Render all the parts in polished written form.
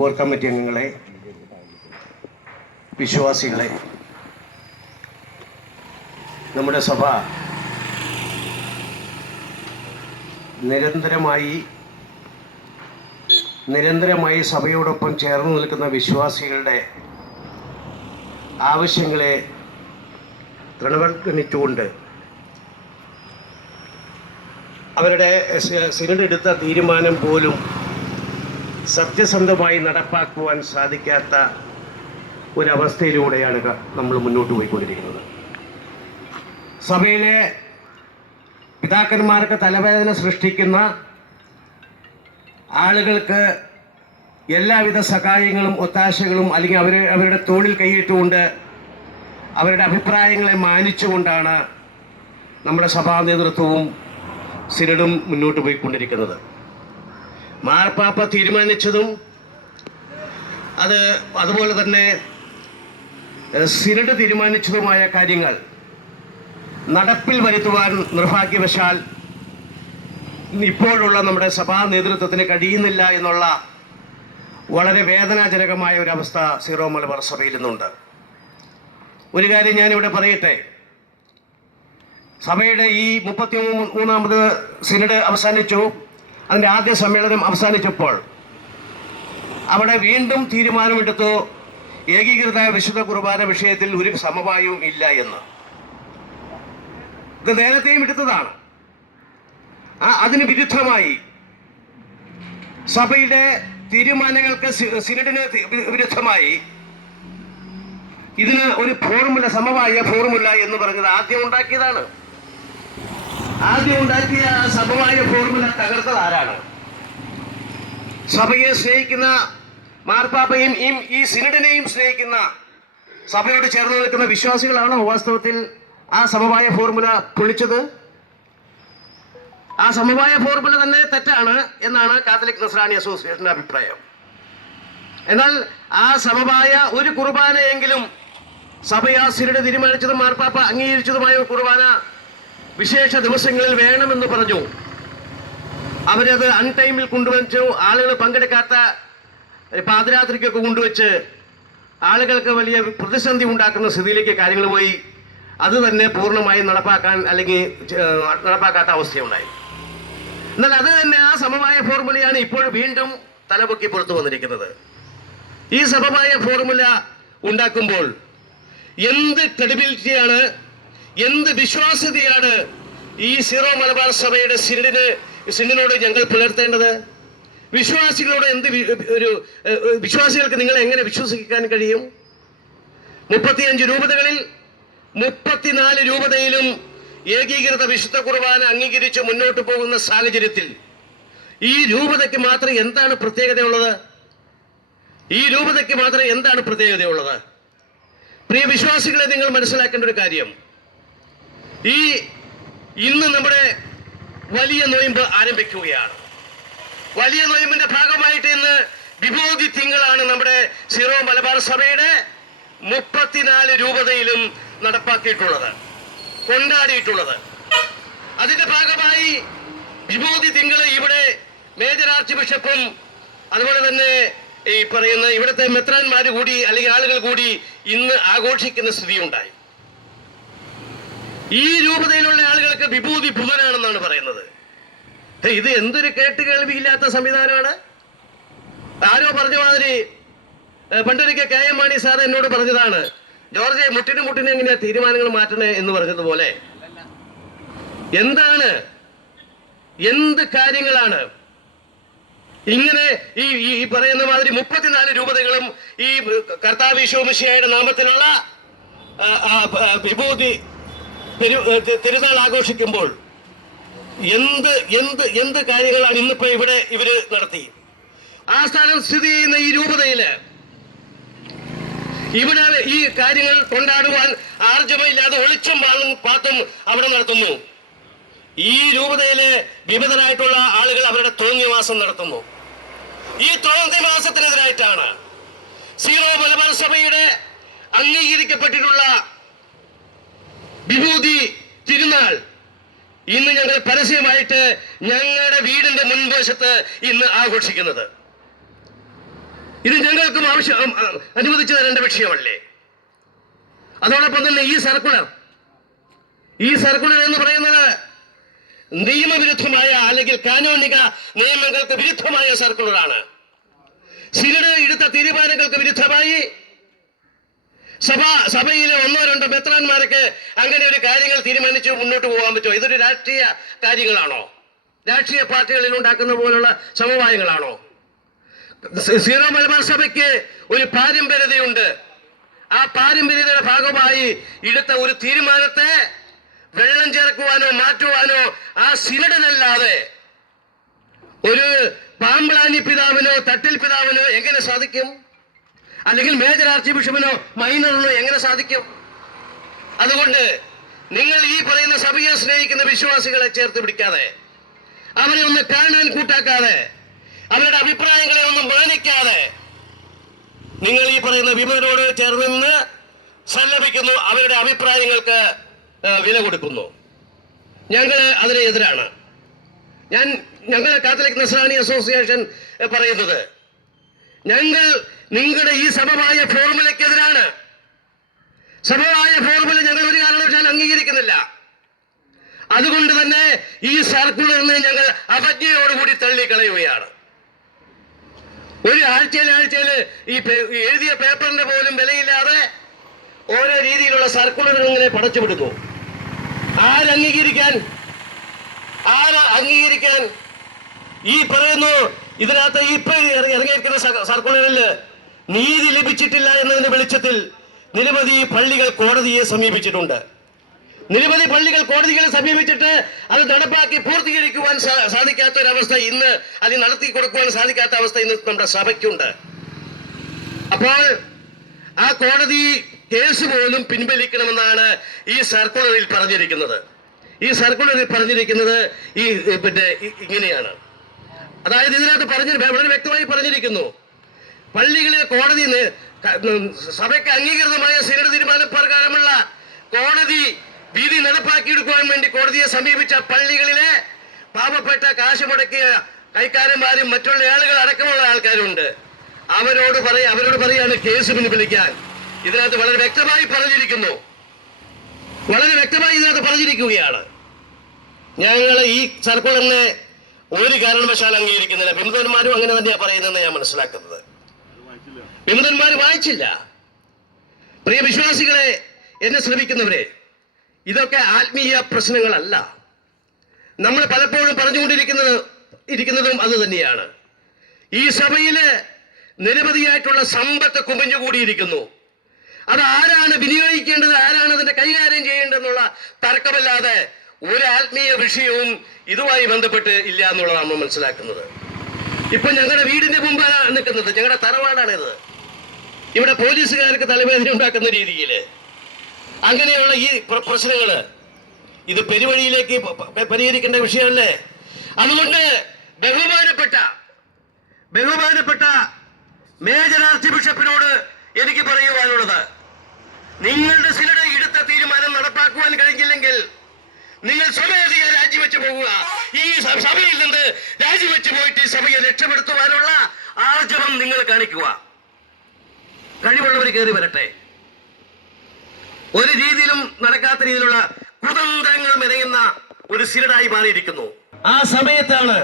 Core committee അംഗങ്ങളെ, വിശ്വാസികളെ, നമ്മുടെ സഭ നിരന്തരമായി സഭയോടൊപ്പം ചേർന്ന് നിൽക്കുന്ന വിശ്വാസികളുടെ ആവശ്യങ്ങളെ തൃണവൽക്കരിച്ചുകൊണ്ട് അവരുടെ സിനഡ് എടുത്ത തീരുമാനം പോലും സത്യസന്ധമായി നടപ്പാക്കുവാൻ സാധിക്കാത്ത ഒരവസ്ഥയിലൂടെയാണ് നമ്മൾ മുന്നോട്ട് പോയിക്കൊണ്ടിരിക്കുന്നത്. സഭയിലെ പിതാക്കന്മാർക്ക് തലവേദന സൃഷ്ടിക്കുന്ന ആളുകൾക്ക് എല്ലാവിധ സഹായങ്ങളും ഒത്താശകളും അല്ലെങ്കിൽ അവരുടെ തോളിൽ കൈയിട്ടുകൊണ്ട് അവരുടെ അഭിപ്രായങ്ങളെ മാനിച്ചുകൊണ്ടാണ് നമ്മുടെ സഭാ നേതൃത്വവും സിനഡും മുന്നോട്ട് പോയിക്കൊണ്ടിരിക്കുന്നത്. മാർപ്പാപ്പ തീരുമാനിച്ചതും അതുപോലെ തന്നെ സിനഡ് തീരുമാനിച്ചതുമായ കാര്യങ്ങൾ നടപ്പിൽ വരുത്തുവാൻ നിർഭാഗ്യവശാൽ ഇപ്പോഴുള്ള നമ്മുടെ സഭാ നേതൃത്വത്തിന് കഴിയുന്നില്ല എന്നുള്ള വളരെ വേദനാജനകമായ ഒരവസ്ഥ സീറോ മലബാർ സഭയിൽ നിന്നുണ്ട്. ഒരു കാര്യം ഞാനിവിടെ പറയട്ടെ. സഭയുടെ ഈ 33ാമത് സിനഡ് അവസാനിച്ചു. അതിൻ്റെ ആദ്യ സമ്മേളനം അവസാനിച്ചപ്പോൾ അവിടെ വീണ്ടും തീരുമാനമെടുത്തു ഏകീകൃത വിശുദ്ധ കുർബാന വിഷയത്തിൽ ഒരു സമവായവും ഇല്ല എന്ന്. ഇത് നേരത്തെയും എടുത്തതാണ്. അതിന് വിരുദ്ധമായി സഭയുടെ തീരുമാനങ്ങൾക്ക് സിനഡിന് വിരുദ്ധമായി ഇതിന് ഒരു ഫോർമുല, സമവായ ഫോർമുല എന്ന് പറഞ്ഞത് ആദ്യം ഉണ്ടാക്കിയതാണ്. ആദ്യം ഉണ്ടാക്കിയ സമവായ ഫോർമുല തകർത്തത് ആരാണ്? സഭയെ സ്നേഹിക്കുന്ന മാർപ്പാപ്പയും ഈ സിനഡിനെയും സ്നേഹിക്കുന്ന സഭയോട് ചേർന്ന് നിൽക്കുന്ന വിശ്വാസികളാണോ വാസ്തവത്തിൽ ആ സമവായ ഫോർമുല പൊളിച്ചത്? ആ സമവായ ഫോർമുല തന്നെ തെറ്റാണ് എന്നാണ് കാത്തലിക് നസ്രാണി അസോസിയേഷന്റെ അഭിപ്രായം. എന്നാൽ ആ സമവായ ഒരു കുർബാനയെങ്കിലും സഭയാ സിനഡ് തീരുമാനിച്ചതും മാർപ്പാപ്പ അംഗീകരിച്ചതുമായ കുർബാന വിശേഷ ദിവസങ്ങളിൽ വേണമെന്ന് പറഞ്ഞു. അവരത് അൺടൈമിൽ കൊണ്ടുവച്ചു. ആളുകൾ പങ്കെടുക്കാത്ത പാതിരാത്രിക്കൊക്കെ കൊണ്ടുവച്ച് ആളുകൾക്ക് വലിയ പ്രതിസന്ധി ഉണ്ടാക്കുന്ന സ്ഥിതിയിലേക്ക് കാര്യങ്ങൾ പോയി. അത് തന്നെ പൂർണ്ണമായും നടപ്പാക്കാത്ത അവസ്ഥയുണ്ടായി. എന്നാൽ അത് തന്നെ ആ സമവായ ഫോർമുലയാണ് ഇപ്പോൾ വീണ്ടും തലപൊക്കി പുറത്തു വന്നിരിക്കുന്നത്. ഈ സമവായ ഫോർമുല ഉണ്ടാക്കുമ്പോൾ എന്ത് ക്രെഡിബിലിറ്റിയാണ്, എന്ത് വിശ്വാസ്യതയാണ് ഈ സീറോ മലബാർ സഭയുടെ സിനഡിനോട് ഞങ്ങൾ പുലർത്തേണ്ടത്? വിശ്വാസികളോട് വിശ്വാസികൾക്ക് നിങ്ങളെ എങ്ങനെ വിശ്വസിക്കാൻ കഴിയും? 35 രൂപതകളിൽ 34 രൂപതയിലും ഏകീകൃത വിശുദ്ധ കുർബാന അംഗീകരിച്ച് മുന്നോട്ട് പോകുന്ന സാഹചര്യത്തിൽ ഈ രൂപതയ്ക്ക് മാത്രം എന്താണ് പ്രത്യേകതയുള്ളത്? ഈ രൂപതയ്ക്ക് മാത്രം എന്താണ് പ്രത്യേകതയുള്ളത്? പ്രിയ വിശ്വാസികളെ, നിങ്ങൾ മനസ്സിലാക്കേണ്ട ഒരു കാര്യം, ഇന്ന് നമ്മുടെ വലിയ നൊയമ്പ് ആരംഭിക്കുകയാണ്. വലിയ നൊയമ്പിന്റെ ഭാഗമായിട്ട് ഇന്ന് വിഭൂതി തിങ്കളാണ് നമ്മുടെ സീറോ മലബാർ സഭയുടെ 34 രൂപതയിലും നടപ്പാക്കിയിട്ടുള്ളത്, കൊണ്ടാടിയിട്ടുള്ളത്. അതിന്റെ ഭാഗമായി വിഭൂതി തിങ്കൾ ഇവിടെ മേജർ ആർച്ച് ബിഷപ്പും അതുപോലെ തന്നെ ഈ പറയുന്ന ഇവിടുത്തെ മെത്രാന്മാർ കൂടി അല്ലെങ്കിൽ ആളുകൾ കൂടി ഇന്ന് ആഘോഷിക്കുന്ന സ്ഥിതിയുണ്ടായി. ഈ രൂപതയിലുള്ള ആളുകൾക്ക് വിഭൂതി ബുധനാണെന്നാണ് പറയുന്നത്. ഇത് എന്തൊരു കേട്ടുകേൾവിയില്ലാത്ത സംവിധാനമാണ്. ആരോ പറഞ്ഞ മാതിരി പണ്ടൊരിക്കൽ KM മാണി സാർ എന്നോട് പറഞ്ഞതാണ്, ജോർജ് മുട്ടിന് എങ്ങനെയാ തീരുമാനങ്ങൾ മാറ്റണേ എന്ന് പറഞ്ഞതുപോലെ എന്ത് കാര്യങ്ങളാണ് ഇങ്ങനെ ഈ പറയുന്ന മാതിരി 34 രൂപതകളും ഈ കർത്താവ് ഈശോ മിശിഹായുടെ നാമത്തിലുള്ള വിഭൂതി തിരുനാൾ ആഘോഷിക്കുമ്പോൾ എന്ത് കാര്യങ്ങളാണ് ഇന്നിപ്പോ ഇവിടെ ഇവര് നടത്തി? ആ സ്ഥാനം സ്ഥിതി ചെയ്യുന്ന ഈ രൂപതയില് ഇവിടെ ഈ കാര്യങ്ങൾ കൊണ്ടാടുവാൻ ആർജവമില്ലാതെ ഒളിച്ചും പാത്തും അവിടെ നടത്തുന്നു. ഈ രൂപതയിലെ വിമതരായിട്ടുള്ള ആളുകൾ അവരുടെ തോന്നിയവാസം നടത്തുന്നു. ഈ തോന്നിയവാസത്തിനെതിരായിട്ടാണ് സീറോ മലബാർ സഭയുടെ അംഗീകരിക്കപ്പെട്ടിട്ടുള്ള വിഭൂതി തിരുനാൾ ഇന്ന് ഞങ്ങൾ പരസ്യമായിട്ട് ഞങ്ങളുടെ വീടിന്റെ മുൻവശത്ത് ഇന്ന് ആഘോഷിക്കുന്നത്. ഇത് ഞങ്ങൾക്കും അനുവദിച്ചു തരേണ്ട വിഷയമല്ലേ? അതോടൊപ്പം തന്നെ ഈ സർക്കുലർ എന്ന് പറയുന്നത് നിയമവിരുദ്ധമായ അല്ലെങ്കിൽ കാനോനിക നിയമങ്ങൾക്ക് വിരുദ്ധമായ സർക്കുലറാണ്. സിനഡ് എടുത്ത തീരുമാനങ്ങൾക്ക് വിരുദ്ധമായി സഭയിലെ 1-2 മെത്രാന്മാർക്ക് അങ്ങനെ ഒരു കാര്യങ്ങൾ തീരുമാനിച്ചു മുന്നോട്ട് പോകാൻ പറ്റുമോ? ഇതൊരു രാഷ്ട്രീയ കാര്യങ്ങളാണോ? രാഷ്ട്രീയ പാർട്ടികളിൽ ഉണ്ടാക്കുന്ന പോലുള്ള സമവായങ്ങളാണോ? സീറോ മലബാർ സഭയ്ക്ക് ഒരു പാരമ്പര്യതയുണ്ട്. ആ പാരമ്പര്യതയുടെ ഭാഗമായി എടുത്ത ഒരു തീരുമാനത്തെ വെള്ളം ചേർക്കുവാനോ മാറ്റുവാനോ ആ സിനഡിനല്ലാതെ ഒരു പാമ്പ്ളാനി പിതാവിനോ തട്ടിൽ പിതാവിനോ എങ്ങനെ സാധിക്കും? അല്ലെങ്കിൽ മേജർ ആർച്ച് ബിഷപ്പിനോ മൈനറിനോ എങ്ങനെ സാധിക്കും? അതുകൊണ്ട് നിങ്ങൾ ഈ പറയുന്ന സഭയെ സ്നേഹിക്കുന്ന വിശ്വാസികളെ ചേർത്ത് പിടിക്കാതെ, അവരെ ഒന്ന് കാണാൻ കൂട്ടാക്കാതെ, അവരുടെ അഭിപ്രായങ്ങളെ ഒന്നും മാനിക്കാതെ നിങ്ങൾ ഈ പറയുന്ന വിമതരോട് ചേർന്ന് നിന്ന് സല്ലപിക്കുന്നു, അവരുടെ അഭിപ്രായങ്ങൾക്ക് വില കൊടുക്കുന്നു. ഞങ്ങൾ അതിന് എതിരാണ്. ഞങ്ങൾ കാത്തലിക് നസ്രാണി അസോസിയേഷൻ പറയുന്നത് ഞങ്ങൾ നിങ്ങളുടെ ഈ സമവായ ഫോർമുലയ്ക്കെതിരാണ്. സമവായ ഫോർമുല ഞങ്ങൾ ഒരു കാരണവശാലും അംഗീകരിക്കുന്നില്ല. അതുകൊണ്ട് തന്നെ ഈ സർക്കുലറിനെ ഞങ്ങൾ അവജ്ഞയോടുകൂടി തള്ളിക്കളയുകയാണ്. ഒരു ആഴ്ചയിൽ ഈ എഴുതിയ പേപ്പറിന്റെ പോലും വിലയില്ലാതെ ഓരോ രീതിയിലുള്ള സർക്കുലറുകൾ ഇങ്ങനെ പടച്ചുവിടുന്നു. ആരംഗീകരിക്കാൻ ഈ പറയുന്നു? ഇതിനകത്ത് ഇപ്പൊ ഇറങ്ങിയിരിക്കുന്ന സർക്കുലറിൽ നീതി ലഭിച്ചിട്ടില്ല എന്നതിന്റെ വെളിച്ചത്തിൽ നിരവധി പള്ളികൾ കോടതിയെ സമീപിച്ചിട്ടുണ്ട്. നിരവധി പള്ളികൾ കോടതികളെ സമീപിച്ചിട്ട് അത് നടപ്പാക്കി പൂർത്തീകരിക്കുവാൻ സാധിക്കാത്ത ഒരവസ്ഥ ഇന്ന്, അല്ലെങ്കിൽ നടത്തി കൊടുക്കുവാൻ സാധിക്കാത്ത അവസ്ഥ ഇന്ന് നമ്മുടെ സഭയ്ക്കുണ്ട്. അപ്പോൾ ആ കോടതി കേസ് പോലും പിൻവലിക്കണമെന്നാണ് ഈ സർക്കുലറിൽ പറഞ്ഞിരിക്കുന്നത്. ഇങ്ങനെയാണ്. അതായത് ഇതിനകത്ത് വളരെ വ്യക്തമായി പറഞ്ഞിരിക്കുന്നു, പള്ളികളെ കോടതി സഭയ്ക്ക് അംഗീകൃതമായ സിനഡ് തീരുമാന പ്രകാരമുള്ള കോടതി വിധി നടപ്പാക്കിയെടുക്കുവാൻ വേണ്ടി കോടതിയെ സമീപിച്ച പള്ളികളിലെ പാവപ്പെട്ട കാശ് മുടക്കിയ കൈക്കാരന്മാരും മറ്റുള്ള ആളുകൾ അടക്കമുള്ള ആൾക്കാരുണ്ട്. അവരോട് പറയാണ് കേസ് പിൻവലിക്കാൻ. ഇതിനകത്ത് വളരെ വ്യക്തമായി ഇതിനകത്ത് പറഞ്ഞിരിക്കുകയാണ്. ഞങ്ങൾ ഈ സർക്കുലറിനെ ഒരു കാരണവശാലും അംഗീകരിക്കുന്നില്ല. വിമതന്മാരും അങ്ങനെ തന്നെയാണ് പറയുന്നതെന്ന് ഞാൻ മനസ്സിലാക്കുന്നത്. വിമതന്മാർ വായിച്ചില്ല. പ്രിയ വിശ്വാസികളെ, എന്നെ ശ്രമിക്കുന്നവരെ, ഇതൊക്കെ ആത്മീയ പ്രശ്നങ്ങളല്ല. നമ്മൾ പലപ്പോഴും പറഞ്ഞുകൊണ്ടിരിക്കുന്നതും അത് തന്നെയാണ്. ഈ സഭയില് നിരവധിയായിട്ടുള്ള സമ്പത്ത് കുമിഞ്ഞുകൂടിയിരിക്കുന്നു. അത് ആരാണ് വിനിയോഗിക്കേണ്ടത്, ആരാണ് അതിന്റെ കൈകാര്യം ചെയ്യേണ്ടതെന്നുള്ള തർക്കമല്ലാതെ ഒരു ആത്മീയ വിഷയവും ഇതുമായി ബന്ധപ്പെട്ട് ഇല്ല എന്നുള്ളതാണ് നമ്മൾ മനസ്സിലാക്കുന്നത്. ഇപ്പൊ ഞങ്ങളുടെ വീടിന്റെ മുമ്പാണ് നിൽക്കുന്നത്, ഞങ്ങളുടെ തറവാടാണിത്. ഇവിടെ പോലീസുകാർക്ക് തലവേദന ഉണ്ടാക്കുന്ന രീതിയിൽ അങ്ങനെയുള്ള ഈ പ്രശ്നങ്ങള് ഇത് പെരുവഴിയിലേക്ക് പരിഹരിക്കേണ്ട വിഷയമല്ലേ? അതുകൊണ്ട് ബഹുമാനപ്പെട്ട മേജർ ആർച്ച് ബിഷപ്പിനോട് എനിക്ക് പറയുവാനുള്ളത്, നിങ്ങളുടെ സിനഡ് എടുത്ത തീരുമാനം നടപ്പാക്കുവാൻ കഴിഞ്ഞില്ലെങ്കിൽ നിങ്ങൾ സ്വമേധയാ രാജിവെച്ച് പോകുക. ഈ സഭയിൽ നിന്ന് രാജിവെച്ച് പോയിട്ട് സഭയെ രക്ഷപ്പെടുത്തുവാനുള്ള ആർജവം നിങ്ങൾ കാണിക്കുക. കഴിവുള്ളവർ കയറി വരട്ടെ. ഒരു രീതിയിലും നടക്കാത്ത രീതിയിലുള്ള കുതന്ത്രങ്ങൾ മെനയുന്ന ഒരു സിനഡായി മാറിയിരിക്കുന്നു. ആ സമയത്താണ്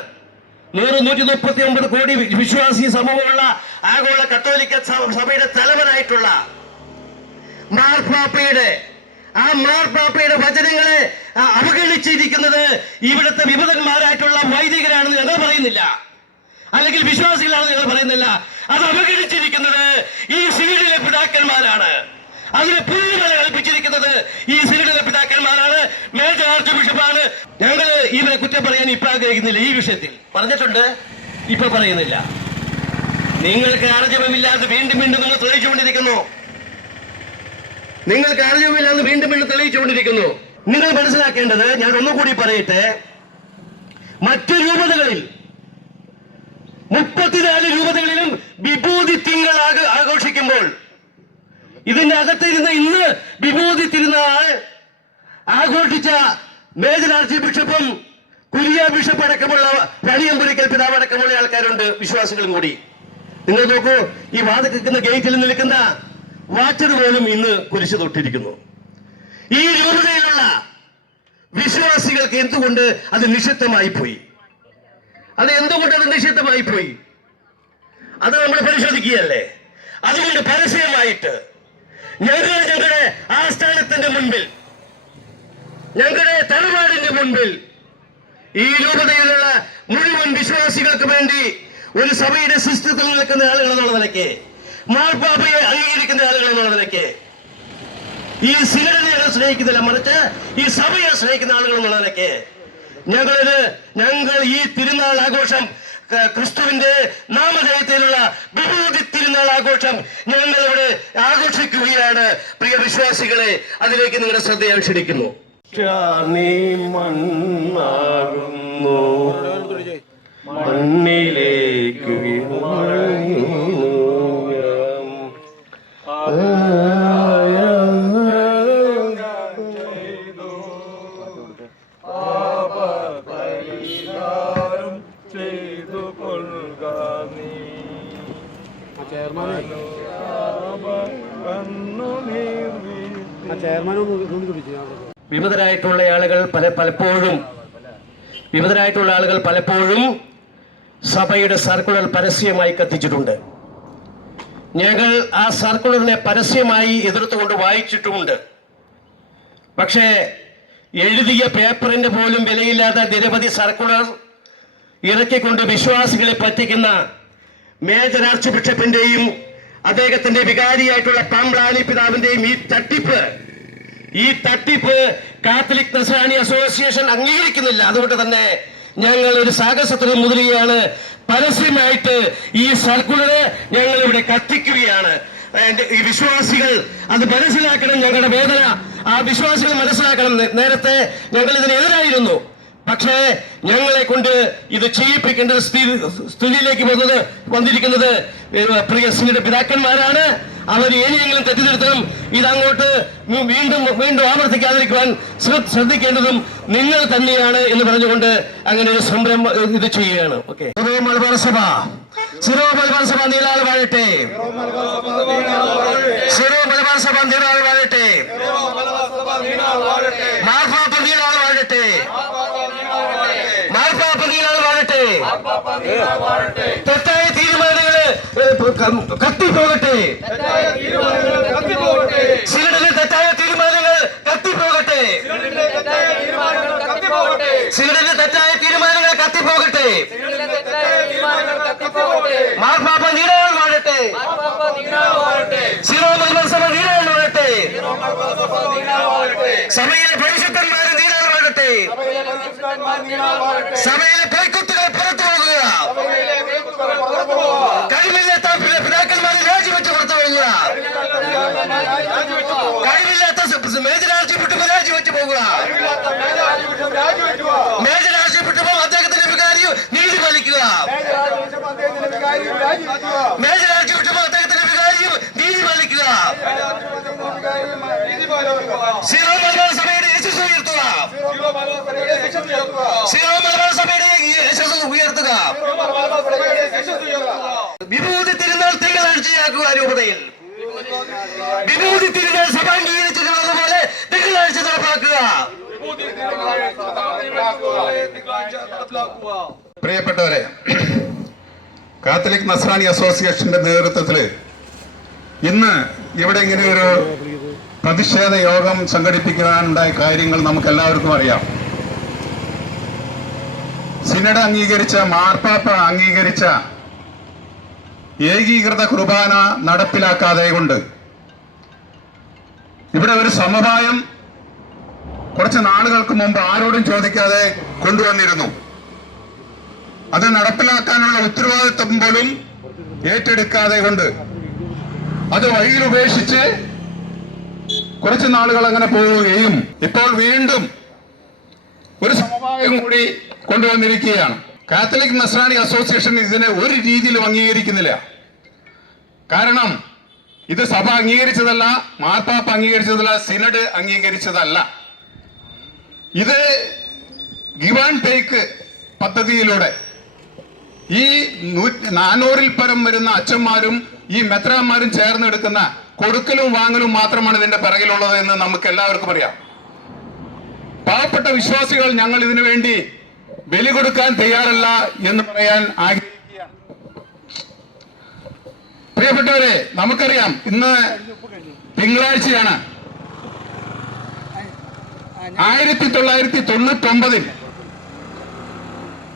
139 കോടി വിശ്വാസി സമൂഹമുള്ള ആഗോള കത്തോലിക്ക സഭയുടെ തലവനായിട്ടുള്ള മാർപ്പാപ്പയുടെ വചനങ്ങളെ അവഗണിച്ചിരിക്കുന്നത് ഇവിടുത്തെ വിമതന്മാരായിട്ടുള്ള വൈദികരാണെന്ന് ഞങ്ങൾ പറയുന്നില്ല, അല്ലെങ്കിൽ വിശ്വാസികളാണെന്ന് ഞങ്ങൾ പറയുന്നില്ല. അത് അവഗണിച്ചിരിക്കുന്നത് ഈ സിനഡിലെ പിതാക്കന്മാരാണ്. അതിന് പുല്ലുമല കൽപ്പിച്ചിരിക്കുന്നത് ഈ സിനഡിലെ പിതാക്കന്മാരാണ്, മേജർ ആർച്ച് ബിഷപ്പാണ്. ഞങ്ങൾ ഇവരെ കുറ്റം പറയാൻ ഇപ്പൊ ആഗ്രഹിക്കുന്നില്ല. ഈ വിഷയത്തിൽ പറഞ്ഞിട്ടുണ്ട്, ഇപ്പൊ പറയുന്നില്ല. നിങ്ങൾക്ക് ആർജവമില്ലാതെ വീണ്ടും നിങ്ങൾ തെളിയിച്ചുകൊണ്ടിരിക്കുന്നു. നിങ്ങൾ മനസ്സിലാക്കേണ്ടത്, ഞാൻ ഒന്നുകൂടി പറയട്ടെ, മറ്റു രൂപതകളിൽ 34 രൂപതകളിലും വിഭൂതി തിങ്കൾ ആഘോഷിക്കുമ്പോൾ ഇതിന്റെ അകത്തിരുന്ന ഇന്ന് വിഭൂതി തിരുനാൾ ആഘോഷിച്ച മേജർ ആർച്ച് ബിഷപ്പും കുര്യ ബിഷപ്പ് അടക്കമുള്ള രണിയമ്പുരിക്കൽ പിതാവ് അടക്കമുള്ള ആൾക്കാരുണ്ട്, വിശ്വാസികളും കൂടി. നിങ്ങൾ നോക്കൂ, ഈ വാതിൽക്കുന്ന ഗേറ്റിൽ നിൽക്കുന്ന വാച്ചർ പോലും ഇന്ന് കുരിശ് തൊട്ടിരിക്കുന്നു. ഈ രൂപതയിലുള്ള വിശ്വാസികൾക്ക് എന്തുകൊണ്ട് അത് നിഷിദ്ധമായി പോയി? അത് എന്തുകൊണ്ട് അത് നിഷിദ്ധമായി പോയി? അത് നമ്മൾ പരിശോധിക്കുകയല്ലേ. അതുകൊണ്ട് പരസ്യമായിട്ട് ഞങ്ങളുടെ ആസ്ഥാനത്തിന്റെ മുൻപിൽ, ഞങ്ങളുടെ തറവാടിന്റെ മുൻപിൽ ഈ രൂപതയിലുള്ള മുഴുവൻ വിശ്വാസികൾക്ക് വേണ്ടി ഒരു സഭയുടെ സിസ്റ്റത്തിൽ നിൽക്കുന്ന ആളുകൾ എന്നുള്ള നിലയ്ക്ക്, മാർപ്പാപ്പയെ അംഗീകരിക്കുന്ന ആളുകൾ എന്നുള്ള നിലയ്ക്ക്, ഈ സിനഡിനെ സ്നേഹിക്കുന്നില്ല, മറിച്ച് ഈ സഭയെ സ്നേഹിക്കുന്ന ആളുകൾ എന്നുള്ള നിലയ്ക്ക് ഞങ്ങൾ ഈ തിരുനാൾ ആഘോഷം, ക്രിസ്തുവിന്റെ നാമധേയത്തിലുള്ള വിഭൂതി തിരുനാൾ ആഘോഷം ഞങ്ങൾ ഇവിടെ ആഘോഷിക്കുകയാണ്. പ്രിയ വിശ്വാസികളെ, അതിലേക്ക് നിങ്ങളുടെ ശ്രദ്ധ ക്ഷണിക്കുന്നു. മണ്ണാകുന്നു, മണ്ണിലേക്ക് വിമതരായിട്ടുള്ള ആളുകൾ പലപ്പോഴും സഭയുടെ സർക്കുലർ പരസ്യമായി കത്തിച്ചിട്ടുണ്ട്. ഞങ്ങൾ ആ സർക്കുലറിനെ പരസ്യമായി എതിർത്തുകൊണ്ട് വായിച്ചിട്ടുമുണ്ട്. പക്ഷേ എഴുതിയ പേപ്പറിന്റെ പോലും വിലയില്ലാത്ത നിരവധി സർക്കുലർ ഇറക്കിക്കൊണ്ട് വിശ്വാസികളെ പറ്റിക്കുന്ന മേജർ ആർച്ച് ബിഷപ്പിന്റെയും അദ്ദേഹത്തിന്റെ വികാരിയായിട്ടുള്ള പാംബ്ലാനി പിതാവിന്റെയും ഈ തട്ടിപ്പ് കാത്തലിക് നസ്രാണി അസോസിയേഷൻ അംഗീകരിക്കുന്നില്ല. അതുകൊണ്ട് തന്നെ ഞങ്ങൾ ഒരു സാഹസത്തിന് മുതിരുകയാണ്. പരസ്യമായിട്ട് ഈ സർക്കുലർ ഞങ്ങൾ ഇവിടെ കത്തിക്കുകയാണ്. ഈ വിശ്വാസികൾ അത് മനസ്സിലാക്കണം. ഞങ്ങളുടെ വേദന ആ വിശ്വാസികൾ മനസ്സിലാക്കണം. നേരത്തെ ഞങ്ങൾ ഇതിനെതിരായിരുന്നു. പക്ഷേ ഞങ്ങളെ കൊണ്ട് ഇത് ചെയ്യിപ്പിക്കേണ്ട സ്ഥിതിയിലേക്ക് വന്നിരിക്കുന്നത് പ്രിയ സിനഡ് പിതാക്കന്മാരാണ്. അവർ ഇനിയെങ്കിലും തെറ്റിദ്ധരുത്തണം. ഇതങ്ങോട്ട് വീണ്ടും ആവർത്തിക്കാതിരിക്കുവാൻ ശ്രദ്ധിക്കേണ്ടതും നിങ്ങൾ തന്നെയാണ് എന്ന് പറഞ്ഞുകൊണ്ട് അങ്ങനെ ഒരു സംരംഭം ഇത് ചെയ്യുകയാണ്. ഓക്കെ, മലബാർ സഭ നീളാൾ വാഴട്ടെ. മലബാർ സഭ നീളാൾ വാഴട്ടെ. മാർപ്പാപ്പ നീളാൾ വാഴട്ടെ. മാർപ്പാപ്പ നീളാൾ വാഴട്ടെ. തെറ്റായ തീരുമാനങ്ങള് കത്തിപ്പോകട്ടെ. സിനഡിലെ തെറ്റായ തീരുമാനങ്ങൾ കത്തിപ്പോകട്ടെ. സിനഡിലെ തെറ്റായ തീരുമാനങ്ങൾ കത്തിപ്പോകട്ടെ. മാർപ്പാപ്പ നീളാൾ വാഴട്ടെ. സിറോ മലബാർ സഭ നീളാൾ വാഴട്ടെ. സഭയിലെ പരിശുദ്ധന്മാരെ നീളാൾ വാഴട്ടെ. സഭയിലെ കൈക്കുത്തുകൾ പുറത്തു പോകുക. കഴിവില്ലാത്ത പിതാക്കന്മാരെ രാജിവെച്ച് പുറത്തു പോകുക. കഴിവില്ലാത്ത മേജർ ആർച്ച് ബിഷപ്പ് രാജിവെച്ച് പോകുക. മേജർ ആർച്ച് ബിഷപ്പും അദ്ദേഹത്തിന്റെ വികാരിയും നീതി പാലിക്കുക. മേജർ ആർച്ച് ബിഷപ്പും അദ്ദേഹത്തിന്റെ വികാരിയും നീതി പാലിക്കുക. സിറോ മലബാർ സഭയുടെ യശസ്സ് ഉയർത്തുക. സിറോ മലബാർ സഭയുടെ യശസ്സ് ഉയർത്തുക. വിഭൂതി തിരുനാൾ തിങ്കളാഴ്ചയാക്കുക. രൂപതയിൽ വിഭൂതി തിരുനാൾ സഭ അംഗീകരിച്ചതുപോലെ തിങ്കളാഴ്ച നടപ്പാക്കുക. പ്രിയപ്പെട്ടവരെ, കാത്തലിക് നസ്രാണി അസോസിയേഷന്റെ നേതൃത്വത്തിൽ ഇന്ന് ഇവിടെ ഇങ്ങനെ ഒരു പ്രതിഷേധ യോഗം സംഘടിപ്പിക്കാനുണ്ടായ കാര്യങ്ങൾ നമുക്ക് എല്ലാവർക്കും അറിയാം. സിനഡ് അംഗീകരിച്ച, മാർപ്പാപ്പ അംഗീകരിച്ച ഏകീകൃത കുർബാന നടപ്പിലാക്കാതെ കൊണ്ട് ഇവിടെ ഒരു സമവായം കുറച്ച് നാളുകൾക്ക് മുമ്പ് ആരോടും ചോദിക്കാതെ കൊണ്ടുവന്നിരുന്നു. അത് നടപ്പിലാക്കാനുള്ള ഉത്തരവാദിത്വം പോലും ഏറ്റെടുക്കാതെ കൊണ്ട് അത് വഴിയിൽ ഉപേക്ഷിച്ച് കുറച്ച് നാളുകൾ അങ്ങനെ പോവുകയും ഇപ്പോൾ വീണ്ടും ഒരു സമവായം കൂടി കൊണ്ടുവന്നിരിക്കുകയാണ്. കാത്തലിക് നസ്രാണി അസോസിയേഷൻ ഇതിനെ ഒരു രീതിയിലും അംഗീകരിക്കുന്നില്ല. കാരണം ഇത് സഭ അംഗീകരിച്ചതല്ല, മാർപ്പാപ്പ അംഗീകരിച്ചതല്ല, സിനഡ് അംഗീകരിച്ചതല്ല. ഇത് ഗിവ് ആൻഡ് ടേക്ക് പദ്ധതിയിലൂടെ ഈ 400-ൽ പരം വരുന്ന അച്ഛന്മാരും ഈ മെത്രാന്മാരും ചേർന്നെടുക്കുന്ന കൊടുക്കലും വാങ്ങലും മാത്രമാണ് ഇതിന്റെ പിറകിലുള്ളത് എന്ന് നമുക്ക് എല്ലാവർക്കും അറിയാം. പാവപ്പെട്ട വിശ്വാസികൾ ഞങ്ങൾ ഇതിനു വേണ്ടി ബലി കൊടുക്കാൻ തയ്യാറല്ല എന്ന് പറയാൻ ആഗ്രഹിക്കുകയാണ്. പ്രിയപ്പെട്ടവരെ, നമുക്കറിയാം ഇന്ന് തിങ്കളാഴ്ചയാണ്. 1999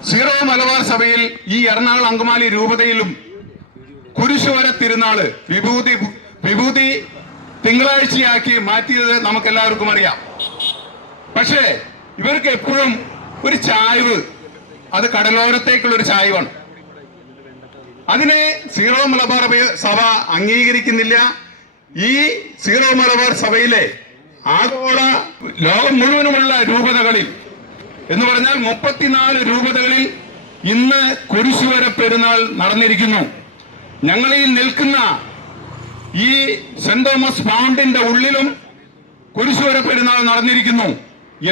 സീറോ മലബാർ സഭയിൽ ഈ എറണാകുളം അങ്കമാലി രൂപതയിലും കുരിശുവര തിരുനാള് വിഭൂതി തിങ്കളാഴ്ചയാക്കി മാറ്റിയത് നമുക്കെല്ലാവർക്കും അറിയാം. പക്ഷേ ഇവർക്ക് എപ്പോഴും ഒരു ചായ്വ്, അത് കടലോരത്തേക്കുള്ള ഒരു ചായ്വാണ്. അതിനെ സീറോ മലബാർ സഭ അംഗീകരിക്കുന്നില്ല. ഈ സീറോ മലബാർ സഭയിലെ ആഗോള ലോകം മുഴുവനുമുള്ള രൂപതകളിൽ എന്ന് പറഞ്ഞാൽ 34 രൂപതകളിൽ ഇന്ന് കുരിശുവര പെരുന്നാൾ നടന്നിരിക്കുന്നു. ഞങ്ങളിൽ നിൽക്കുന്ന ഈ സെന്റ് തോമസ് ഫൗണ്ടിന്റെ ഉള്ളിലും കുരിശുവര പെരുന്നാൾ നടന്നിരിക്കുന്നു.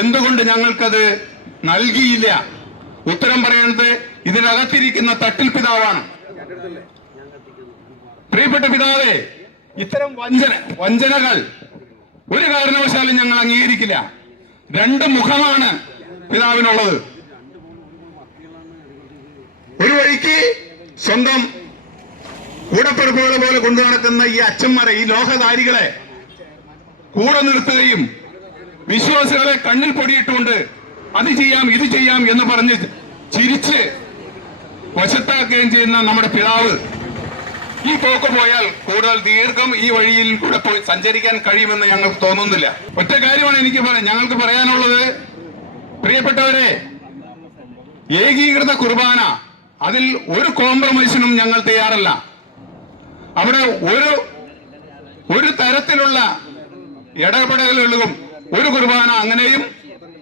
എന്തുകൊണ്ട് ഞങ്ങൾക്കത് നൽകിയില്ല? ഉത്തരം പറയുന്നത് ഇതിനകത്തിരിക്കുന്ന തട്ടിൽ പിതാവാണ്. പ്രിയപ്പെട്ട പിതാവേ, ഇത്തരം വഞ്ചനകൾ ഒരു കാരണവശാലും ഞങ്ങൾ അംഗീകരിക്കില്ല. 2 മുഖമാണ് പിതാവിനുള്ളത്. ഒരു വഴിക്ക് സ്വന്തം കൂടപ്പിറപ്പുകളെ പോലെ കൊണ്ടു നടക്കുന്ന ഈ അച്ഛന്മാരെ, ഈ ലോഹധാരികളെ കൂടെ നിർത്തുകയും വിശ്വാസികളെ കണ്ണിൽ പൊടിയിട്ടുകൊണ്ട് അത് ചെയ്യാം ഇത് ചെയ്യാം എന്ന് പറഞ്ഞ് ചിരിച്ച് വശത്താക്കുകയും ചെയ്യുന്ന നമ്മുടെ പിതാവ് ഈ പോക്ക് പോയാൽ കൂടുതൽ ദീർഘം ഈ വഴിയിൽ കൂടെ പോയി സഞ്ചരിക്കാൻ കഴിയുമെന്ന് ഞങ്ങൾക്ക് തോന്നുന്നില്ല. ഒറ്റ കാര്യമാണ് ഞങ്ങൾക്ക് പറയാനുള്ളത്. പ്രിയപ്പെട്ടവരെ, ഏകീകൃത കുർബാന, അതിൽ ഒരു കോംപ്രമൈസിനും ഞങ്ങൾ തയ്യാറല്ല. അവിടെ ഒരു തരത്തിലുള്ള ഇടപെടലുകളും, ഒരു കുർബാന അങ്ങനെയും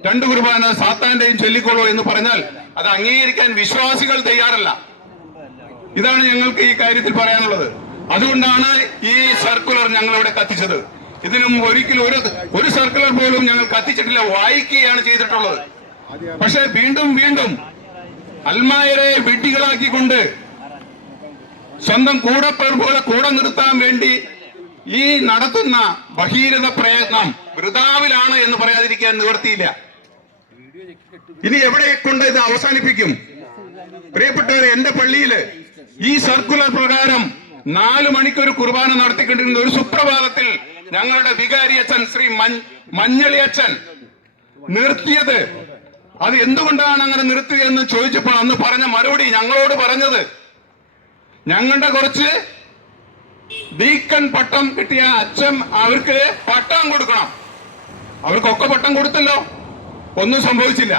2 കുർബാന സാത്താന്റെയും ചൊല്ലിക്കോളൂ എന്ന് പറഞ്ഞാൽ അത് അംഗീകരിക്കാൻ വിശ്വാസികൾ തയ്യാറല്ല. ഇതാണ് ഞങ്ങൾക്ക് ഈ കാര്യത്തിൽ പറയാനുള്ളത്. അതുകൊണ്ടാണ് ഈ സർക്കുലർ ഞങ്ങൾ ഇവിടെ കത്തിച്ചത്. ഇതിനും ഒരിക്കലും ഒരു സർക്കുലർ പോലും ഞങ്ങൾ കത്തിച്ചിട്ടില്ല, വായിക്കുകയാണ് ചെയ്തിട്ടുള്ളത്. പക്ഷെ വീണ്ടും അൽമായരെ വിഡ്ഢികളാക്കിക്കൊണ്ട് സ്വന്തം കൂടപ്പിറപ്പുകളെ കൂടെ നിർത്താൻ വേണ്ടി ഈ നടത്തുന്ന ബഹിരത പ്രയത്നം വൃഥാവിലാണ് എന്ന് പറയാതിരിക്കാൻ നിവർത്തിയില്ല. ഇനി എവിടെ കൊണ്ട് ഇത് അവസാനിപ്പിക്കും? പ്രിയപ്പെട്ടവരെ, എന്റെ പള്ളിയില് ഈ സർക്കുലർ പ്രകാരം 4 മണിക്കൊരു കുർബാന നടത്തിക്കൊണ്ടിരുന്ന ഒരു സുപ്രഭാതത്തിൽ ഞങ്ങളുടെ വികാരി അച്ഛൻ ശ്രീ മഞ്ഞളി അച്ഛൻ നിർത്തിയത്, അത് എന്തുകൊണ്ടാണ് അങ്ങനെ നിർത്തിയതെന്ന് ചോദിച്ചപ്പോൾ അന്ന് പറഞ്ഞ മറുപടി, ഞങ്ങളോട് പറഞ്ഞത്, ഞങ്ങളുടെ കുറച്ച് ഡീക്കൺ പട്ടം കിട്ടിയ അച്ഛൻ അവർക്ക് പട്ടം കൊടുക്കണം. അവർക്കൊക്കെ പട്ടം കൊടുത്തല്ലോ, ഒന്നും സംഭവിച്ചില്ല.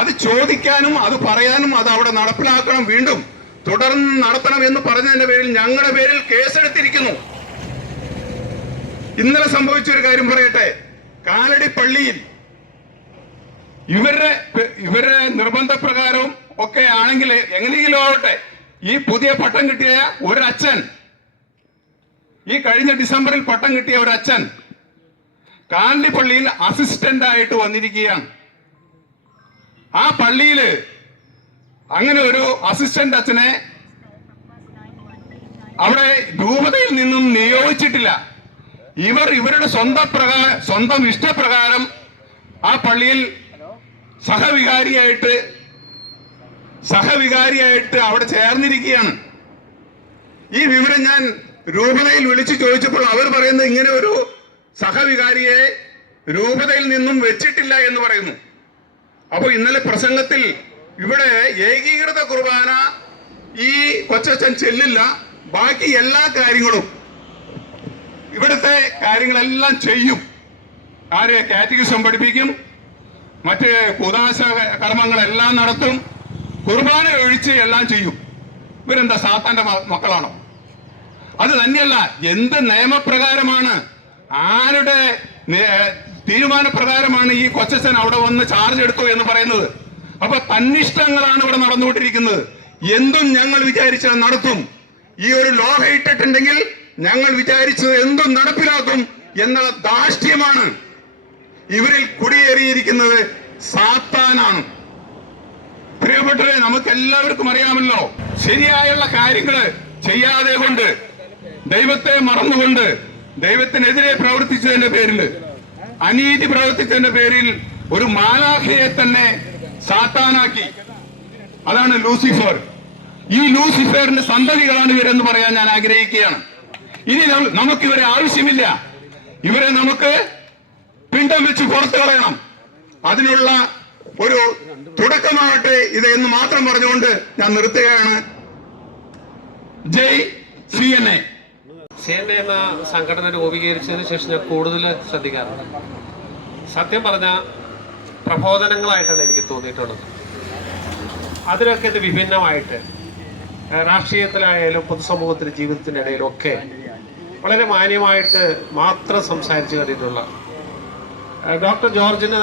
അത് ചോദിക്കാനും അത് പറയാനും അത് അവിടെ നടപ്പിലാക്കണം, വീണ്ടും തുടർന്ന് നടത്തണം എന്ന് പറഞ്ഞതിന്റെ പേരിൽ ഞങ്ങളുടെ പേരിൽ കേസെടുത്തിരിക്കുന്നു. ഇന്നലെ സംഭവിച്ചൊരു കാര്യം പറയട്ടെ. കാലടി പള്ളിയിൽ ഇവരുടെ നിർബന്ധപ്രകാരവും ഒക്കെ ആണെങ്കിൽ എങ്ങനെയെങ്കിലും ആവട്ടെ, ഈ പുതിയ പട്ടം കിട്ടിയ ഒരു അച്ഛൻ, ഈ കഴിഞ്ഞ ഡിസംബറിൽ പട്ടം കിട്ടിയ ഒരു അച്ഛൻ കാലടി പള്ളിയിൽ അസിസ്റ്റന്റ് ആയിട്ട് വന്നിരിക്കുകയാണ്. ആ പള്ളിയില് അങ്ങനെ ഒരു അസിസ്റ്റന്റ് അച്ഛനെ അവിടെ രൂപതയിൽ നിന്നും നിയോഗിച്ചിട്ടില്ല. ഇവരുടെ സ്വന്തം ഇഷ്ടപ്രകാരം ആ പള്ളിയിൽ സഹവികാരിയായിട്ട് അവിടെ ചേർന്നിരിക്കുകയാണ്. ഈ വിവരം ഞാൻ രൂപതയിൽ വിളിച്ചു ചോദിച്ചപ്പോൾ അവർ പറയുന്നത് ഇങ്ങനെ ഒരു സഹവികാരിയെ രൂപതയിൽ നിന്നും വെച്ചിട്ടില്ല എന്ന് പറയുന്നു. അപ്പൊ ഇന്നലെ പ്രസംഗത്തിൽ ഇവിടെ ഏകീകൃത കുർബാന ഈ കൊച്ചച്ഛൻ ചെല്ലില്ല, ബാക്കി എല്ലാ കാര്യങ്ങളും ഇവിടുത്തെ കാര്യങ്ങളെല്ലാം ചെയ്യും. ആര് കാറ്റഗിസം പഠിപ്പിക്കും, മറ്റ് കുദാശ കർമ്മങ്ങളെല്ലാം നടത്തും, കുർബാന ഒഴിച്ച് എല്ലാം ചെയ്യും. ഇവരെന്താ സാത്താന്റെ മക്കളാണോ? അത് തന്നെയല്ല, എന്ത് നിയമപ്രകാരമാണ്, ആരുടെ തീരുമാനപ്രകാരമാണ് ഈ കൊച്ചച്ഛൻ അവിടെ വന്ന് ചാർജ് എടുത്തു എന്ന് പറയുന്നത്? അപ്പൊ തന്നിഷ്ടങ്ങളാണ് ഇവിടെ നടന്നുകൊണ്ടിരിക്കുന്നത്. എന്തും ഞങ്ങൾ വിചാരിച്ചാൽ നടത്തും. ഈ ഒരു ലോ ഇട്ടിട്ടുണ്ടെങ്കിൽ ഞങ്ങൾ വിചാരിച്ചത് എന്തും നടപ്പിലാക്കും എന്നുള്ള ധാർഷ്ട്യമാണ്. ഇവരിൽ കുടിയേറിയിരിക്കുന്നത് സാത്താനാണ്. പ്രിയപ്പെട്ടവരെ, നമുക്ക് എല്ലാവർക്കും അറിയാമല്ലോ, ശരിയായുള്ള കാര്യങ്ങള് ചെയ്യാതെ കൊണ്ട്, ദൈവത്തെ മറന്നുകൊണ്ട്, ദൈവത്തിനെതിരെ പ്രവർത്തിച്ചതിന്റെ പേരിൽ, അനീതി പ്രവർത്തിച്ചതിന്റെ പേരിൽ ഒരു മാലാഖയെ തന്നെ സാത്താനാക്കി. അതാണ് ലൂസിഫർ. ഈ ലൂസിഫറിന്റെ സന്തതികളാണ് ഇവരെന്ന് പറയാൻ ഞാൻ ആഗ്രഹിക്കുകയാണ്. ഇനി നമുക്ക് ഇവരെ ആവശ്യമില്ല. ഇവരെ നമുക്ക് പിണ്ടം വെച്ച് പുറത്തു കളയണം. അതിനുള്ള ഒരു തുടക്കമാകട്ടെ ഇത് എന്ന് മാത്രം പറഞ്ഞുകൊണ്ട് ഞാൻ നിർത്തുകയാണ്. ജയ് CNA. CNA എന്ന സംഘടന രൂപീകരിച്ചതിന് ശേഷം ഞാൻ കൂടുതൽ ശ്രദ്ധിക്കാറുണ്ട്. സത്യം പറഞ്ഞ പ്രബോധനങ്ങളായിട്ടാണ് എനിക്ക് തോന്നിയിട്ടുള്ളത്. അതിലൊക്കെ ഇത് വിഭിന്നമായിട്ട് രാഷ്ട്രീയത്തിലായാലും പൊതുസമൂഹത്തിന്റെ ജീവിതത്തിന്റെ ഇടയിലും ഒക്കെ വളരെ മാന്യമായിട്ട് മാത്രം സംസാരിച്ചു കണ്ടിട്ടുള്ള ഡോക്ടർ ജോർജിന്,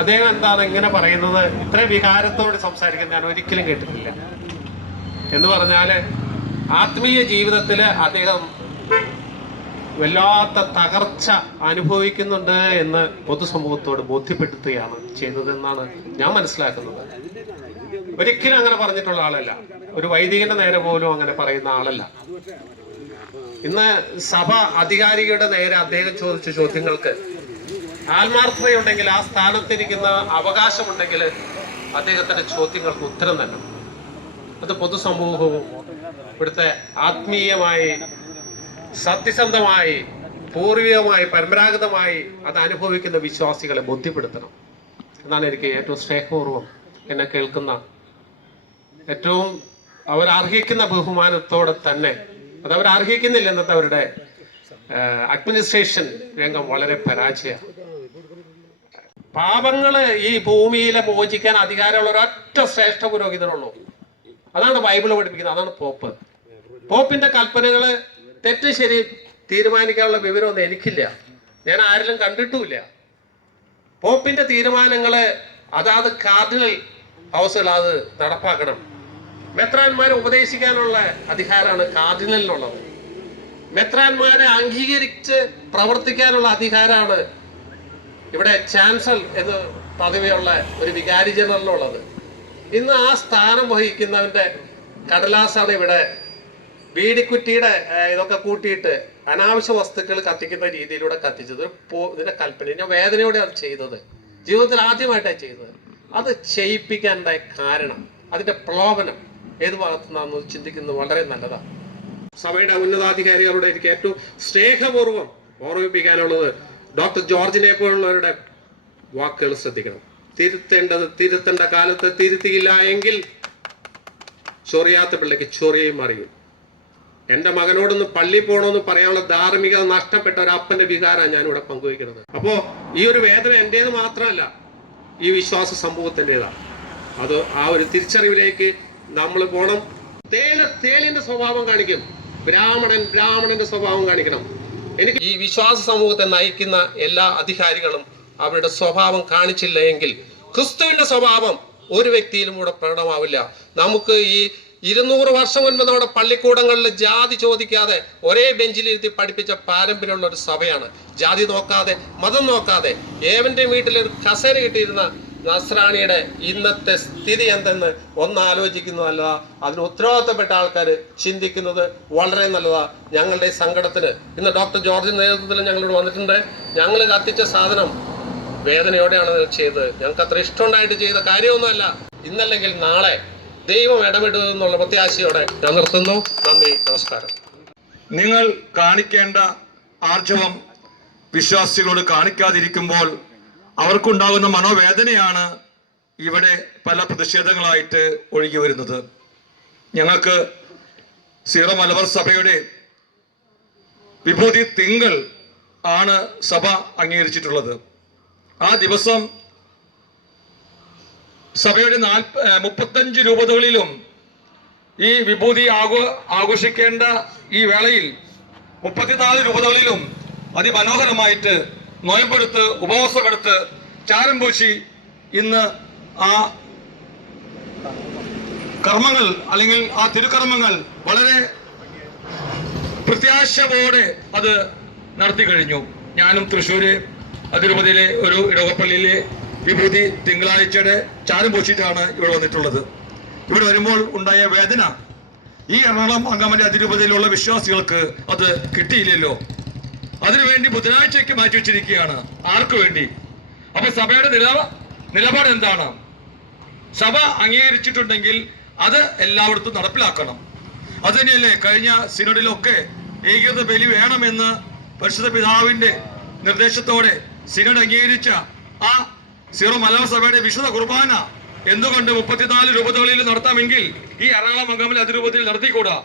അദ്ദേഹം എന്താണ് ഇങ്ങനെ പറയുന്നത്, ഇത്രയും വികാരത്തോട് സംസാരിക്കാൻ ഞാൻ ഒരിക്കലും കേട്ടിട്ടില്ല. എന്ന് പറഞ്ഞാൽ ആത്മീയ ജീവിതത്തിൽ അദ്ദേഹം വല്ലാത്ത തകർച്ച അനുഭവിക്കുന്നുണ്ട് എന്ന് പൊതുസമൂഹത്തോട് ബോധ്യപ്പെടുത്തുകയാണ് ചെയ്തതെന്നാണ് ഞാൻ മനസ്സിലാക്കുന്നത്. ഒരിക്കലും അങ്ങനെ പറഞ്ഞിട്ടുള്ള ആളല്ല. ഒരു വൈദികന്റെ നേരെ പോലും അങ്ങനെ പറയുന്ന ആളല്ല. ഇന്ന് സഭ അധികാരികളുടെ നേരെ അദ്ദേഹം ചോദിച്ച ചോദ്യങ്ങൾക്ക് ആത്മാർത്ഥതയുണ്ടെങ്കിൽ, ആ സ്ഥാനത്തിരിക്കുന്ന അവകാശമുണ്ടെങ്കിൽ അദ്ദേഹത്തിന്റെ ചോദ്യങ്ങൾക്ക് ഉത്തരം തന്നെ. അത് പൊതുസമൂഹവും ഇവിടുത്തെ ആത്മീയമായി, സത്യസന്ധമായി, പൂർവികമായി, പരമ്പരാഗതമായി അത് അനുഭവിക്കുന്ന വിശ്വാസികളെ ബോധ്യപ്പെടുത്തണം എന്നാണ് എനിക്ക് ഏറ്റവും സ്നേഹപൂർവ്വം എന്നെ കേൾക്കുന്ന, ഏറ്റവും അവരർഹിക്കുന്ന ബഹുമാനത്തോടെ തന്നെ, അത് അവരർഹിക്കുന്നില്ല. എന്നത്തെ അവരുടെ അഡ്മിനിസ്ട്രേഷൻ രംഗം വളരെ പരാജയമാണ്. പാപങ്ങള് ഈ ഭൂമിയിലെ മോചിക്കാൻ അധികാരമുള്ള ഒരൊറ്റ ശ്രേഷ്ഠ പുരോഹിതനുള്ളൂ. അതാണ് ബൈബിള് പഠിപ്പിക്കുന്നത്. അതാണ് പോപ്പ്. പോപ്പിന്റെ കൽപ്പനകള് തെറ്റ് ശരി തീരുമാനിക്കാനുള്ള വിവരമൊന്നും എനിക്കില്ല. ഞാൻ ആരിലും കണ്ടിട്ടുമില്ല. പോപ്പിന്റെ തീരുമാനങ്ങള് അതാത് കാർഡിനൽ ഹൗസുകൾ അത് നടപ്പാക്കണം. മെത്രാന്മാരെ ഉപദേശിക്കാനുള്ള അധികാരമാണ് കാർഡിനലിനുള്ളത്. മെത്രാന്മാരെ അംഗീകരിച്ച് പ്രവർത്തിക്കാനുള്ള അധികാരമാണ് ഇവിടെ ചാൻസലർ എന്ന് പദവിയുള്ള ഒരു വികാരി ജനറലിനുള്ളത്. ഇന്ന് ആ സ്ഥാനം വഹിക്കുന്നവന്റെ കടലാസാണ് ഇവിടെ ബീഡിക്കുറ്റിയുടെ ഇതൊക്കെ കൂട്ടിയിട്ട് അനാവശ്യ വസ്തുക്കൾ കത്തിക്കുന്ന രീതിയിലൂടെ കത്തിച്ചത്. ഇതിന്റെ കൽപ്പന ഞാൻ വേദനയോടെ അത് ചെയ്തത്, ജീവിതത്തിൽ ആദ്യമായിട്ടാണ് ചെയ്തത്. അത് ചെയ്യിപ്പിക്കാനുണ്ടായ കാരണം, അതിന്റെ പ്രലോഭനം ഏത് ഭാഗത്തു നിന്നാണെന്ന് ചിന്തിക്കുന്നത് വളരെ നല്ലതാണ്. സഭയുടെ ഉന്നതാധികാരികളോട് എനിക്ക് ഏറ്റവും സ്നേഹപൂർവ്വം ഓർമ്മിപ്പിക്കാനുള്ളത്, ഡോക്ടർ ജോർജിനെ പോലുള്ളവരുടെ വാക്കുകൾ ശ്രദ്ധിക്കണം. തിരുത്തേണ്ട കാലത്ത് തിരുത്തിയില്ല എങ്കിൽ ചൊറിയാത്ത പിള്ളേക്ക് ചൊറിയും അറിയും. എന്റെ മകനോടൊന്ന് പള്ളി പോകണമെന്ന് പറയാനുള്ള ധാർമ്മികത നഷ്ടപ്പെട്ട ഒരു അപ്പന്റെ വികാരമാണ് ഞാനിവിടെ പങ്കുവയ്ക്കുന്നത്. അപ്പോ ഈ ഒരു വേദന എന്റേത് മാത്രമല്ല, ഈ വിശ്വാസ സമൂഹത്തിൻ്റെതാണ്. അത് ആ ഒരു തിരിച്ചറിവിലേക്ക് നമ്മൾ പോകണം. തേലിന്റെ സ്വഭാവം കാണിക്കും, ബ്രാഹ്മണന്റെ സ്വഭാവം കാണിക്കണം. എനിക്ക് ഈ വിശ്വാസ സമൂഹത്തെ നയിക്കുന്ന എല്ലാ അധികാരികളും അവരുടെ സ്വഭാവം കാണിച്ചില്ല എങ്കിൽ ക്രിസ്തുവിന്റെ സ്വഭാവം ഒരു വ്യക്തിയിലും കൂടെ പ്രകടമാവില്ല. നമുക്ക് ഈ 200 വർഷം മുൻപ് നമ്മുടെ പള്ളിക്കൂടങ്ങളിൽ ജാതി ചോദിക്കാതെ ഒരേ ബെഞ്ചിലിരുത്തി പഠിപ്പിച്ച പാരമ്പര്യമുള്ള ഒരു സഭയാണ്. ജാതി നോക്കാതെ, മതം നോക്കാതെ, ഏവന്റെ വീട്ടിൽ ഒരു കസേര കിട്ടിയിരുന്ന നസ്രാണിയുടെ ഇന്നത്തെ സ്ഥിതി എന്തെന്ന് ഒന്ന് ആലോചിക്കുന്നതല്ല. അതിന് ഉത്തരവാദിത്തപ്പെട്ട ആൾക്കാർ ചിന്തിക്കുന്നത് വളരെ നല്ലതാ. ഞങ്ങളുടെ സങ്കടത്തിന് ഇന്ന് ഡോക്ടർ ജോർജിന്റെ നേതൃത്വത്തിൽ ഞങ്ങളിവിടെ വന്നിട്ടുണ്ട്. ഞങ്ങൾ കത്തിച്ച സാധനം വേദനയോടെയാണ് ചെയ്തത്. ഞങ്ങൾക്ക് അത്ര ഇഷ്ടമുണ്ടായിട്ട് ചെയ്ത കാര്യമൊന്നുമല്ല. ഇന്നല്ലെങ്കിൽ നാളെ ദൈവം ഇടപെടുമെന്നുള്ള പ്രത്യാശയോടെ ഞാൻ നിർത്തുന്നു. നന്ദി, നമസ്കാരം. നിങ്ങൾ കാണിക്കേണ്ട ആർജവം വിശ്വാസികളോട് കാണിക്കാതിരിക്കുമ്പോൾ അവർക്കുണ്ടാകുന്ന മനോവേദനയാണ് ഇവിടെ പല പ്രതിഷേധങ്ങളായിട്ട് ഒഴുകി വരുന്നത്. ഞങ്ങൾക്ക് സീറോ മലബാർ സഭയുടെ വിഭൂതി തിങ്കൾ ആണ് സഭ അംഗീകരിച്ചിട്ടുള്ളത്. ആ ദിവസം സഭയുടെ 35 രൂപതകളിലും ഈ വിഭൂതി ആഘോഷിക്കേണ്ട ഈ വേളയിൽ 34 രൂപതകളിലും അതിമനോഹരമായിട്ട് നോയമ്പെടുത്ത്, ഉപവാസമെടുത്ത്, ചാരം പൂശി ഇന്ന് ആ കർമ്മങ്ങൾ അല്ലെങ്കിൽ ആ തിരുക്കർമ്മങ്ങൾ വളരെ പ്രത്യാശയോടെ അത് നടത്തി കഴിഞ്ഞു. ഞാനും തൃശ്ശൂര് അതിരൂപതയിലെ ഒരു ഇടവപ്പള്ളിയിലെ വിഭൂതി തിങ്കളാഴ്ചയുടെ ചാരം പൂശിയിട്ടാണ് ഇവിടെ വന്നിട്ടുള്ളത്. ഇവിടെ വരുമ്പോൾ ഉണ്ടായ വേദന ഈ എറണാകുളം അങ്കമാലി അതിരൂപതയിലുള്ള വിശ്വാസികൾക്ക് അത് കിട്ടിയില്ലല്ലോ. അതിനുവേണ്ടി ബുധനാഴ്ചയ്ക്ക് മാറ്റി വെച്ചിരിക്കുകയാണ്. ആർക്കു വേണ്ടി? അപ്പൊ സഭയുടെ നിലപാട് എന്താണ്? സഭ അംഗീകരിച്ചിട്ടുണ്ടെങ്കിൽ അത് എല്ലായിടത്തും നടപ്പിലാക്കണം. അത് തന്നെയല്ലേ കഴിഞ്ഞ സിനഡിലൊക്കെ ഏകീകൃത ബലി വേണമെന്ന് പരിശുദ്ധ പിതാവിന്റെ നിർദ്ദേശത്തോടെ സിനഡ് അംഗീകരിച്ച ആ സീറോ മലബാർ സഭയുടെ വിശുദ്ധ കുർബാന എന്തുകൊണ്ട് 34 രൂപതകളിൽ നടത്താമെങ്കിൽ ഈ എറണാകുളം അങ്കമാലി അതിരൂപതയിൽ നടത്തിക്കൂടാ?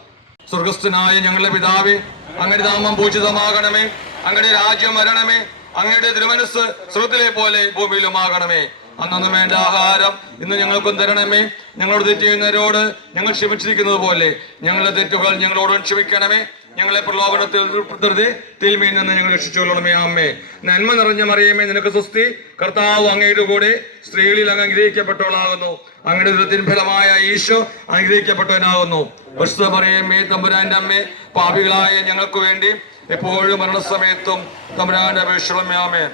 സ്വർഗസ്ഥനായ ഞങ്ങളുടെ പിതാവേ, അങ്ങയുടെ നാമം പൂജിതമാകണമേ, അങ്ങയുടെ രാജ്യം വരണമേ, അങ്ങയുടെ തിരുമനസ് സ്വർഗ്ഗത്തിലെ പോലെ ഭൂമിയിലുമാകണമേ. അന്നു വേണ്ട ആഹാരം ഇന്ന് ഞങ്ങൾക്കും തരണമേ. ഞങ്ങളോട് തെറ്റ് ചെയ്യുന്നവരോട് ഞങ്ങൾ ക്ഷമിച്ചിരിക്കുന്നത് പോലെ ഞങ്ങളുടെ തെറ്റുകൾ ഞങ്ങളോടും ക്ഷമിക്കണമേ. ഞങ്ങളെ പ്രലോഭനത്തിൽ ഉൾപ്പെടുത്തരുതേ, തിന്മയിൽ നിന്ന് ഞങ്ങൾ രക്ഷിച്ചുകൊള്ളണമേ. ആമേ. നന്മ നിറഞ്ഞ മറിയമേ, നിനക്ക് സ്വസ്തി, കർത്താവ് അങ്ങയുടെ കൂടെ സ്ത്രീകളിൽ അങ്ങ് അനുഗ്രഹിക്കപ്പെട്ടവളാകുന്നു. അങ്ങയുടെ ദുരിതത്തിൻ ഫലമായ ഈശോ അനുഗ്രഹിക്കപ്പെട്ടവനാകുന്നു. പരിശുദ്ധ മറിയമേ, തമ്പുരാന്റെ അമ്മേ, പാപികളായ ഞങ്ങൾക്ക് വേണ്ടി എപ്പോഴും മരണസമയത്തും തമ്പുരാന്റെ അപേക്ഷയുള്ളമേ. ആമേൻ.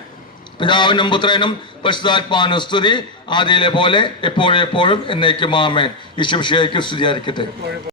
പിതാവിനും പുത്രനും പരിശുദ്ധാത്മാവിനും സ്തുതി, ആദിയിലെ പോലെ എപ്പോഴും എന്നേക്കും. ആമേൻ. ഈശോ മിശിഹായ്ക്ക് സ്തുതിയായിരിക്കട്ടെ.